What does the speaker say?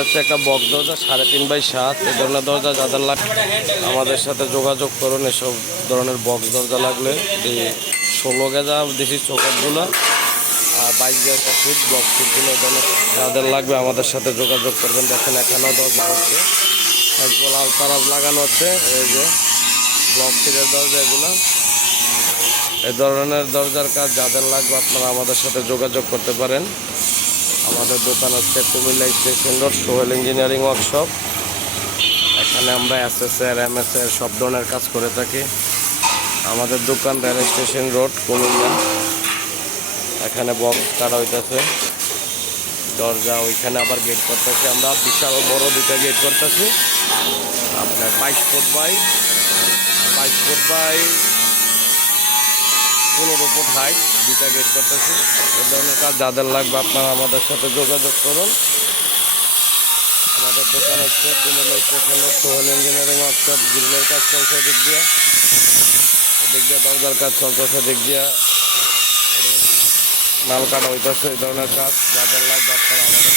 হচ্ছে একটা বক দরজা, সাড়ে তিন বাই সাত। এই ধরনের দরজা যাদের লাগ আমাদের সাথে যোগাযোগ করুন, এসব ধরনের বক্স দরজা লাগলে। এই ষোলো গেজা দেশি চৌকাটগুলো আর বাইশ গেজা ফিট বক্স ফিটগুলো এই যাদের লাগবে আমাদের সাথে যোগাযোগ করবেন। দেখেন এখানেও দরজা হচ্ছে। একবার আলতারাজ লাগানো হচ্ছে। এই যে ব্লক ফিটের দরজা এগুলো। এ ধরনের দরজার কাজ যাদের লাগবে আপনারা আমাদের সাথে যোগাযোগ করতে পারেন। আমাদের দোকান হচ্ছে Comilla station road, Sohel engineering workshop. এখানে আমরা এস এস এর এম এস এর সব ধরনের কাজ করে থাকি। আমাদের দোকান রেল স্টেশন রোড, কুমিল্লা। এখানে বক্স কাটা হইতেছে। দরজা ওইখানে আবার গেট করতেছে আমরা। বিশাল বড় দুইটা গেট করতেছি। আপনার বাইশ ফুট বাই বাইশ ফুট বাই ফুট হাইট দুইটা গেট করতেছি। এ ধরনের কাজ যাদের লাগবে আপনারা আমাদের সাথে যোগাযোগ করুন। আমাদের দোকান হচ্ছে Comilla station Sohel engineering workshop গ্রিলের কাজ চলছে দিক দিয়ে। দিক দিয়ে দরজার কাজ চলতেছে দিক দিয়ে। মাল কাটা হইতেছে, এই ধরনের কাজ যাদের লাগবে আপনারা আমাদের